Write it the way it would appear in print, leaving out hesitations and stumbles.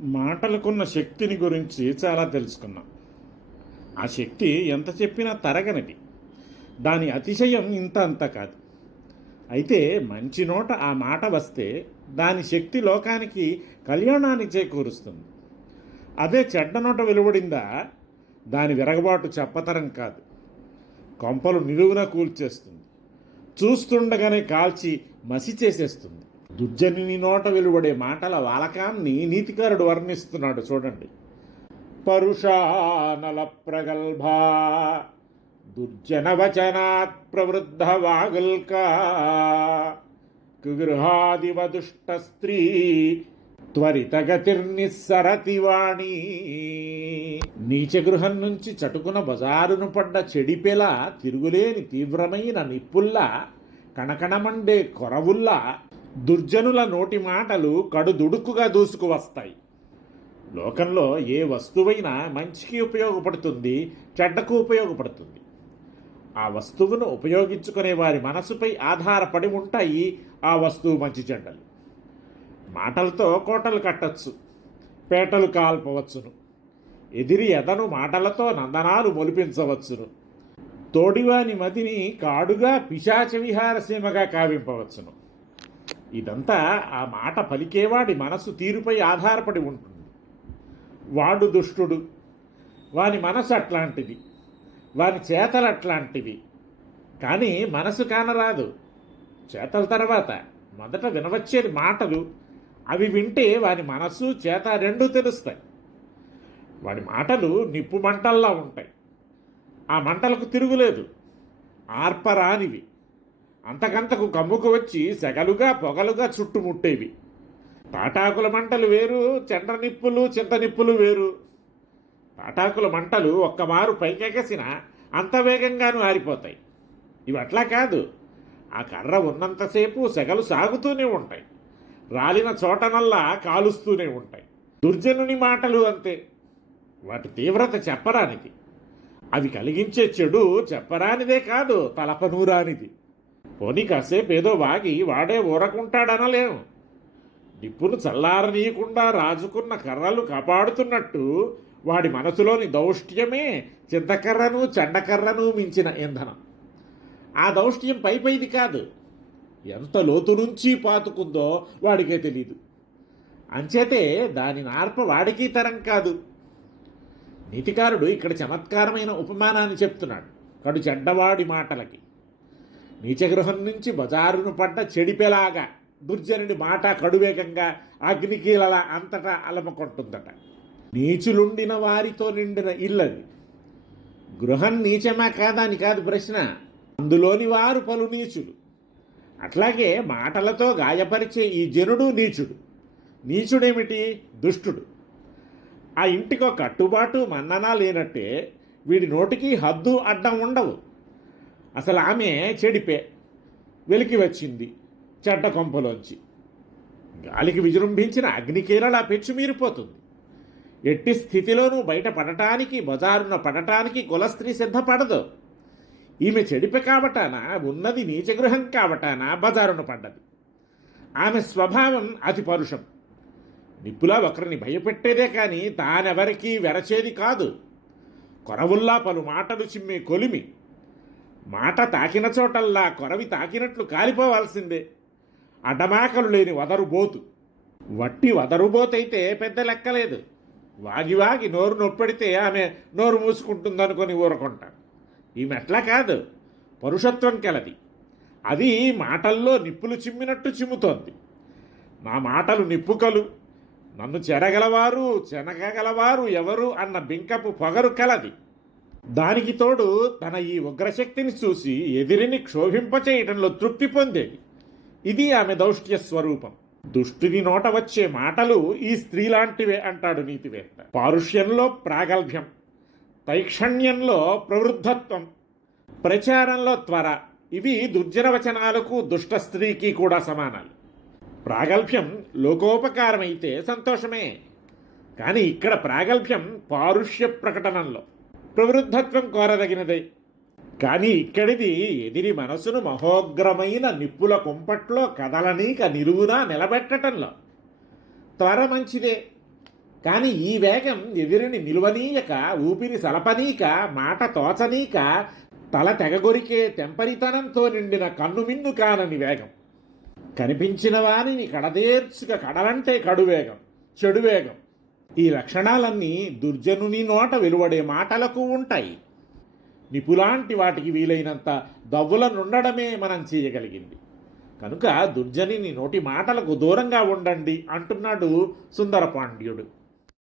మాటలకున్న శక్తిని గురించి చాలా తెలుసుకున్నాం. ఆ శక్తి ఎంత చెప్పినా తరగనిది. దాని అతిశయం ఇంత అంత కాదు. అయితే మంచి నోట ఆ మాట వస్తే దాని శక్తి లోకానికి కళ్యాణాన్ని చేకూరుస్తుంది. అదే చెడ్డ నోట వెలువడిందా దాని విరగబాటు చెప్పతరం కాదు, కొంపలు నిలువున కూల్చేస్తుంది, చూస్తుండగానే కాల్చి మసి చేసేస్తుంది. దుర్జనుని నోట వెలువడే మాటల వాలకాన్ని నీతికారుడు వర్ణిస్తున్నాడు చూడండి. పరుషానల ప్రగల్భా దుర్జనవచనాత్ ప్రవృద్ధ వాగుల్కా కుగృహాదివ దుష్ట స్త్రీ త్వరితగతిర్నిస్సరతి వాణి. నీచగృహం నుంచి చటుకున బజారును పడ్డ చెడిపెలా, తిరుగులేని తీవ్రమైన నిప్పుల్లా, కణకణమండే కొరవుల్లా దుర్జనుల నోటి మాటలు కడుదుడుకుగా దూసుకు వస్తాయి. లోకంలో ఏ వస్తువైనా మంచికి ఉపయోగపడుతుంది, చెడ్డకు ఉపయోగపడుతుంది. ఆ వస్తువును ఉపయోగించుకునే వారి మనసుపై ఆధారపడి ఉంటాయి ఆ వస్తువు మంచి చెడ్డలు. మాటలతో కోటలు కట్టచ్చు, పేటలు కాల్పవచ్చును. ఎదిరి ఎదను మాటలతో నందనాలు మొలిపించవచ్చును. తోడివాని మదిని కాడుగా పిశాచ విహారసీమగా కావింపవచ్చును. ఇదంతా ఆ మాట పలికేవాడి మనసు తీరుపై ఆధారపడి ఉంటుంది. వాడు దుష్టుడు, వాని మనసు అట్లాంటిది, వాని చేతలు అట్లాంటివి. కానీ మనసు కానరాదు. చేతల తర్వాత మొదట వినవచ్చేది మాటలు. అవి వింటే వాని మనస్సు చేత రెండూ తెలుస్తాయి. వాడి మాటలు నిప్పు మంటల్లా ఉంటాయి. ఆ మంటలకు తిరుగులేదు, ఆర్పరానివి. అంతకంతకు కమ్ముకు వచ్చి సెగలుగా పొగలుగా చుట్టుముట్టేవి. తాటాకుల మంటలు వేరు, చెండ్ర నిప్పులు చింత నిప్పులు వేరు. తాటాకుల మంటలు ఒక్కమారు పైకెగసిన అంత వేగంగానూ ఆరిపోతాయి. ఇవి అట్లా కాదు. ఆ కర్ర ఉన్నంతసేపు సెగలు సాగుతూనే ఉంటాయి, రాలిన చోటనల్లా కాలుస్తూనే ఉంటాయి. దుర్జనుని మాటలు అంతే. వాటి తీవ్రత చెప్పరానిది. అవి కలిగించే చెడు చెప్పరానిదే కాదు, తలపనూరానిది. పోనీ కాసేపు ఏదో వాగి వాడే ఊరకుంటాడనలేము. నిప్పును చల్లారనీయకుండా రాజుకున్న కర్రలు కాపాడుతున్నట్టు వాడి మనసులోని దౌష్ట్యమే చింతకర్రను చెండకర్రను మించిన ఇంధనం. ఆ దౌష్ట్యం పైది కాదు, ఎంత లోతు నుంచి పాతుకుందో వాడికే తెలీదు. అంచేతే దాని నార్ప వాడికి తరం కాదు. నీతికారుడు ఇక్కడ చమత్కారమైన ఉపమానాన్ని చెప్తున్నాడు కడు చెడ్డవాడి మాటలకి. నీచగృహం నుంచి బజారును పడ్డ చెడిపెలాగా దుర్జనుడి మాట కడువేగంగా అగ్నికీలలా అంతటా అలమకొంటుందట. నీచులుండిన వారితో నిండిన ఇల్లది. గృహం నీచమా కాదా అని కాదు ప్రశ్న, అందులోని వారు పలు నీచులు. అట్లాగే మాటలతో గాయపరిచే ఈ జనుడు నీచుడు. నీచుడేమిటి? దుష్టుడు. ఆ ఇంటికి కట్టుబాటు మన్ననా లేనట్టే వీడి నోటికి హద్దు అడ్డం ఉండవు. అసలు ఆమె చెడిపే, వెలికి వచ్చింది చెడ్డ కొంపలోంచి. గాలికి విజృంభించిన అగ్నికీలలా పెచ్చుమీరిపోతుంది. ఎట్టి స్థితిలోనూ బయట పడటానికి, బజారున పడటానికి కులస్త్రీ సిద్ధపడదు. ఈమె చెడిపె కావటాన, ఉన్నది నీచగృహం కావటాన బజారున పడ్డది. ఆమె స్వభావం అతి పరుషం. నిప్పులా ఒకరిని భయపెట్టేదే కానీ తానెవరికీ వెరచేది కాదు. కొరవుల్లా పలు మాటలు చిమ్మే కొలిమి. మాట తాకిన చోటల్లా కొరవి తాకినట్లు కాలిపోవాల్సిందే. అడ్డమాకలు లేని వదరుబోతు. వట్టి వదరుబోతైతే పెద్ద లెక్కలేదు. వాగి వాగి నోరు నొప్పెడితే ఆమె నోరు మూసుకుంటుందనుకొని ఊరకుంటాను. ఈమె అట్లా కాదు, పరుషత్వం కలది. అది మాటల్లో నిప్పులు చిమ్మినట్టు చిమ్ముతోంది. నా మాటలు నిప్పుకలు, నన్ను చెరగలవారు చెనగలవారు ఎవరు అన్న బింకపు పొగరు కలది. దానికి తోడు తన ఈ ఉగ్రశక్తిని చూసి ఎదిరిని క్షోభింపచేయటంలో తృప్తి పొందేది. ఇది ఆమె దౌష్ట్య స్వరూపం. దుష్టుని నోట వచ్చే మాటలు ఈ స్త్రీలాంటివే అంటాడు నీతివేత్త. పారుష్యంలో ప్రాగల్భ్యం, తైక్షణ్యంలో ప్రవృద్ధత్వం, ప్రచారంలో త్వర, ఇవి దుర్జనవచనాలకు దుష్ట స్త్రీకి కూడా సమానాలు. ప్రాగల్భ్యం లోకోపకారమైతే సంతోషమే, కానీ ఇక్కడ ప్రాగల్భ్యం పారుష్య ప్రకటనంలో, ప్రవృద్ధత్వం కోరదగినదే. కానీ ఇక్కడిది ఎదిరి మనసును మహోగ్రమైన నిప్పుల కుంపట్లో కదలనీక నిలువునా నిలబెట్టటంలో. త్వర మంచిదే, కానీ ఈ వేగం ఎదిరిని నిలువనీయక, ఊపిరి సలపనీక, మాట తోచనీక, తల తెగగొరికే తెంపరితనంతో నిండిన కన్నుమిన్ను కానని వేగం. కనిపించిన వారిని కడదేర్చుక కడలంటే కడువేగం, చెడు వేగం. ఈ లక్షణాలన్నీ దుర్జనుని నోట వెలువడే మాటలకు ఉంటాయి. నిపులాంటి వాటికి వీలైనంత దవ్వులనుండడమే మనం చేయగలిగింది. కనుక దుర్జనిని నోటి మాటలకు దూరంగా ఉండండి అంటున్నాడు సుందరపాండ్యుడు.